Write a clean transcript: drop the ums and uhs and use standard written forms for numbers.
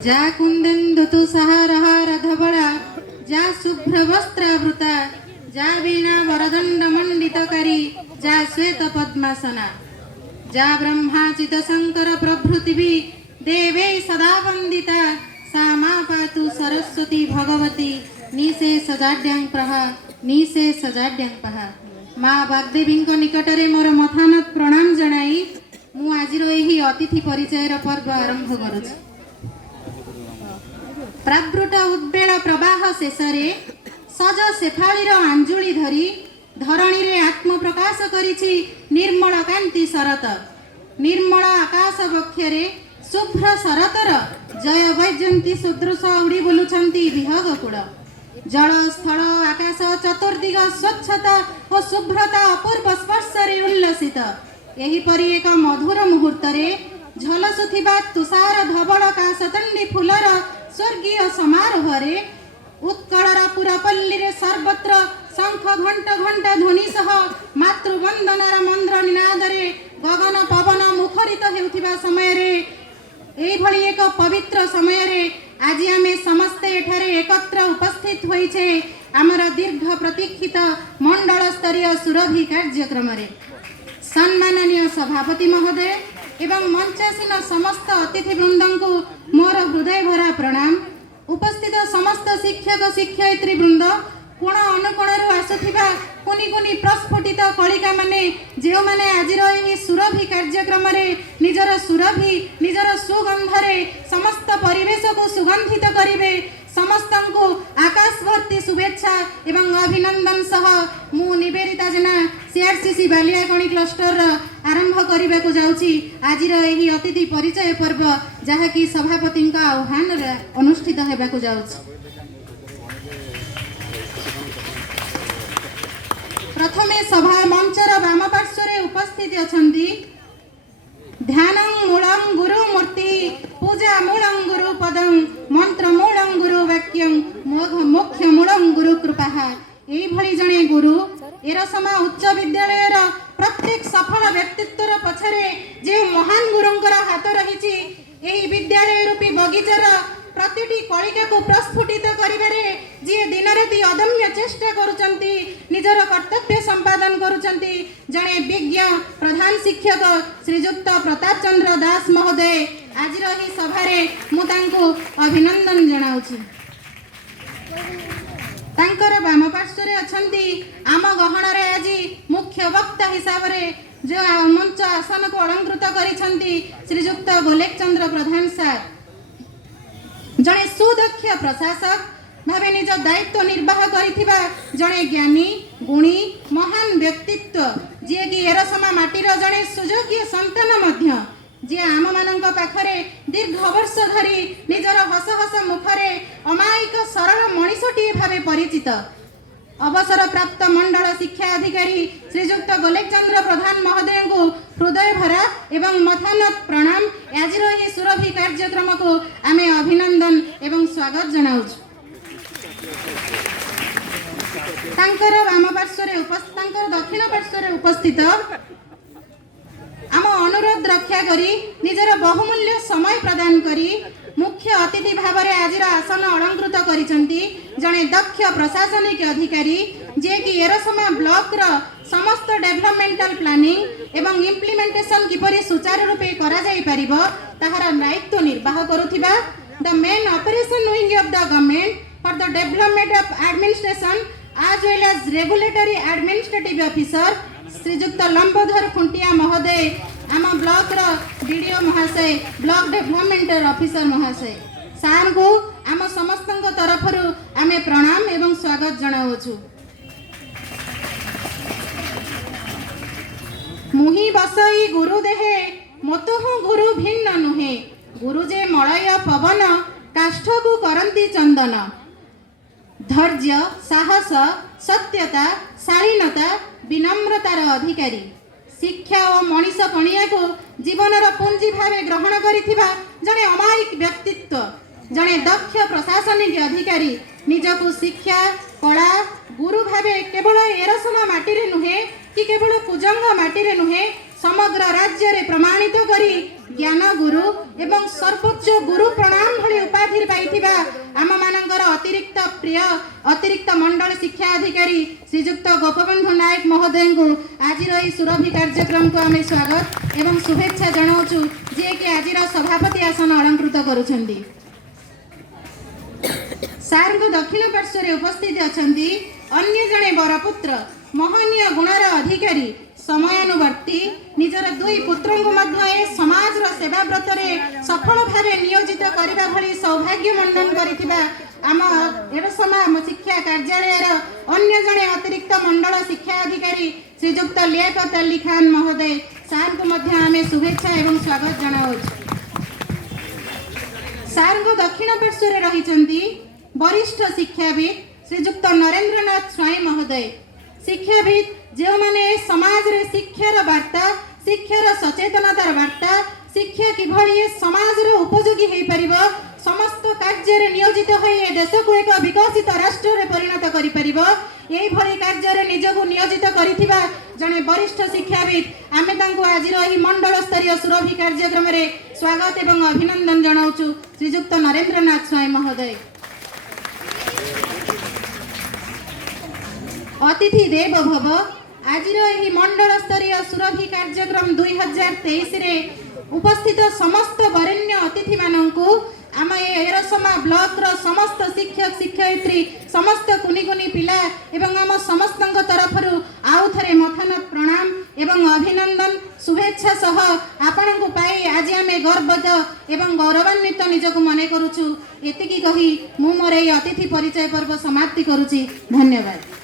जा कुंदेन्दु सहारहार धवला जा शुभ्र वस्त्रावृता जा वीणा वरदंड मंडितकारी जा श्वेत पद्मासना जा ब्रह्माचित शंकर प्रभृति देवै सदा वंदिता सा मा पातु सरस्वती भगवती निशेषजाड्यां माँ वाग्देवी निकटरे मोर मथानत प्रणाम जनाई मु आजिर एही अतिथि परिचयर पर्व आरंभ करुछि। प्रावृत उद्वेल प्रवाह शेषरे सज शेफाळीर आंजुली धरी धरणी रे आत्मप्रकाश करिछि निर्मल कांति शरत निर्मल आकाश वक्षरे शुभ्र शरतर जय वैजयंती सदृश उड़ी बुलुछंती विहग कूल जल स्थल आकाश चतुर्दिग स्वच्छता और शुभ्रता अपूर्व स्पर्शरे उल्लसित एहीपरि एक मधुर मुहूर्तरे झलसुथिबा तुषार धवल काशतंडी फुलर स्वर्गीय समारोहरे उत्कलर पुरपल्ली रे सर्वत्र शंख घंट घंटा ध्वनि सह मातृवंदनार मंत्र निनादरे गगन पवन मुखरित हेउथिबा समय रे एही भली एक पवित्र समय रे आज आमे समस्ते एठारे एकत्र उपस्थित होइछे आमर दीर्घ प्रतीक्षित मंडल स्तरीय सुरभि कार्यक्रम रे सम्माननीय सभापति महोदय एवं मंचासीन समस्त अतिथि वृंद को मोर हृदय भरा प्रणाम। उपस्थित समस्त शिक्षक शिक्षयित्री वृंद कोण अनुकोण आसुथिबा कुनि कुनि प्रस्फुटित कलिका माने जो माने आजिर एही सुरभि कार्यक्रम रे निजर सुरभि निजर सुगंधरे समस्त परिवेश को सुगंधित करिवे समस्तंको आकाश भर्ती शुभेच्छा एवं अभिनंदन सह मु निवेदिता जेना सीआरसीसी बालियाकणी क्लस्टर आरंभ करने को जाउची आजिर एही अतिथि परिचय पर्व जहाँकि सभापति आह्वान अनुष्ठित होगा को जाउची। प्रथमे सभा मंचर वाम पार्श्व उपस्थित अछंती ध्यानं मूलं गुरु मूर्ति पूजा मूलं गुरु पदं मंत्र मूलं गुरु वाक्यं मुख्य मूलं गुरु कृपा एही भली जणे गुरु एरसमा उच्च विद्यालयर प्रत्येक सफल व्यक्तित्वर पछरे जे महान गुरुंकर हाथ रहिछि एही विद्यालय रूपी बगीचार प्रतिटी कलिका को प्रस्फुटित करिबारे जे दिन राति अदम्य चेष्टा करुचंती निजर कर्तव्य संपादन करुचंती जणे विज्ञ प्रधान शिक्षक श्रीजुक्त प्रताप चंद्र दास महोदय आजिर ही सभारे मु तांको अभिनंदन जणाउछि। तांकर वाम पार्श्व अछंती आम गहन रे आज मुख्य वक्ता हिसाब रे जो मंच आसन को अलंकृत करिसंती श्रीजुक्त गोलेक चंद्र प्रधान सार जणे सुदक्ष प्रशासक भावे निज दायित्व निर्वाह करिथिबा जणे ज्ञानी गुणी महान व्यक्तित्व जे कि एरसमा माटीर जणे सुयोग्य संतान मध्य जे आम मानक पाखरे दीर्घ वर्ष धरी निजर हस हस मुखरे अमायिक सरल मनीषटी भावे परिचित अवसर प्राप्त मंडल शिक्षा अधिकारी श्रीजुक्त गोलेक चंद्र प्रधान महोदय को हृदय भरा एवं मथानत प्रणाम आजिर एही सुरभि कार्यक्रम को आमे अभिनंदन एवं स्वागत जनाउछु। तांकर वाम पार्श्व तांकर दक्षिण पार्श्व उपस्थित आम अनुरोध रक्षा करी निजर बहुमूल्य समय प्रदान करी मुख्य अतिथि भाव में आज आसन अलंकृत करिसंती जणे दक्ष प्रशासनिक अधिकारी जे कि एरसमा ब्लॉक रो समस्त डेवलपमेंटल प्लानिंग एवं इम्प्लीमेंटेशन किपरि सुचारू रूपे करा जाई परिबो ताहार दायित्व निर्वाह करुथिबा the main operation wing of the government for the development of administration as well as regulatory administrative officer Srijukta Lambodhar Khuntia महोदय आम ब्लॉक रो डीडीओ महाशय ब्लॉक डेवलपमेंट ऑफिसर महाशय सार को आम समस्त तरफ आमे प्रणाम एवं स्वागत जनावछु। मुहि बसई गुरु देहे मतहु गुरु भिन्न नुहे गुरु जे मलय पवन काष्ठ को करंती चंदन धैर्य साहस सत्यता शालीनता विनम्रतार अधिकारी शिक्षा और मनीष पणिया को जीवनर पुंजी भावे ग्रहण करिथिबा जणे अमायिक व्यक्तित्व जणे दक्ष प्रशासनिक अधिकारी निजको शिक्षा कला गुरु भावे केवल एरसमा माटी रे नुहे कि केवल कुजंग माटी रे नुहे समग्र राज्य रे प्रमाणित करी ज्ञान गुरु एवं सर्वोच्च गुरु प्रणाम भली उपाधि पाइथिबा आम मानकर अतिरिक्त प्रिय अतिरिक्त मंडल शिक्षा अधिकारी श्रीजुक्त गोपबंधु नायक महोदय को आज सुरभि कार्यक्रम को आम स्वागत एवं शुभेच्छा जनाऊँ जे कि आज सभापति आसन अलंकृत करुछंदी। सार को दक्षिण पार्श्व उपस्थित अछंती अन्य जने बरपुत्र महनीय गुणर अधिकारी समयानुवर्ती निजर दुई पुत्र समाज सेवा व्रत में सफल भाव नियोजित करने भली सौभाग्य मंडन करिथिबा आम एरसमा शिक्षा कार्यालय अन्य जने अतिरिक्त मंडल शिक्षा अधिकारी श्रीजुक्त लियाकत अली खान महोदय सार को आम शुभेच्छा एवं स्वागत जनाऊ। सार को दक्षिण पार्श्व रही वरिष्ठ शिक्षाविद श्रीजुक्त नरेंद्रनाथ स्वाई महोदय शिक्षाविद जो माने समाज रे शिक्षार वार्ता शिक्षार सचेतनतार वार्ता शिक्षा किभली समाज रे उपयोगी हो पारिबो समस्त कार्य रे नियोजित हो देश को एक विकसित राष्ट्र रे परिणत करि पारिबो एई भली कार्य रे निजको नियोजित करिथिबा जने वरिष्ठ शिक्षाविद आमे तांको आजिर एही मंडल स्तरीय सुरभि कार्यक्रम रे स्वागत एवं अभिनंदन जनाउछु श्रीजुक्त नरेंद्रनाथ स्वाई महोदय। अतिथि देव भव आज मंडल स्तरीय सुरभि कार्यक्रम 2023 रे उपस्थित समस्त वरेण्य अतिथि मानू आम एरसमा ब्लॉक रो समस्त शिक्षक शिक्षयित्री समस्त कुनी कुनी पिला एवं आम समस्त तरफ आउ थे मथन प्रणाम एवं अभिनंदन शुभेच्छा सह आपण को पाई आज आम गर्वद एवं गौरवान्वित निजको मन करुछु एतिकी कही मु मोर अतिथि परिचय पर्व समाप्ति करुछि। धन्यवाद।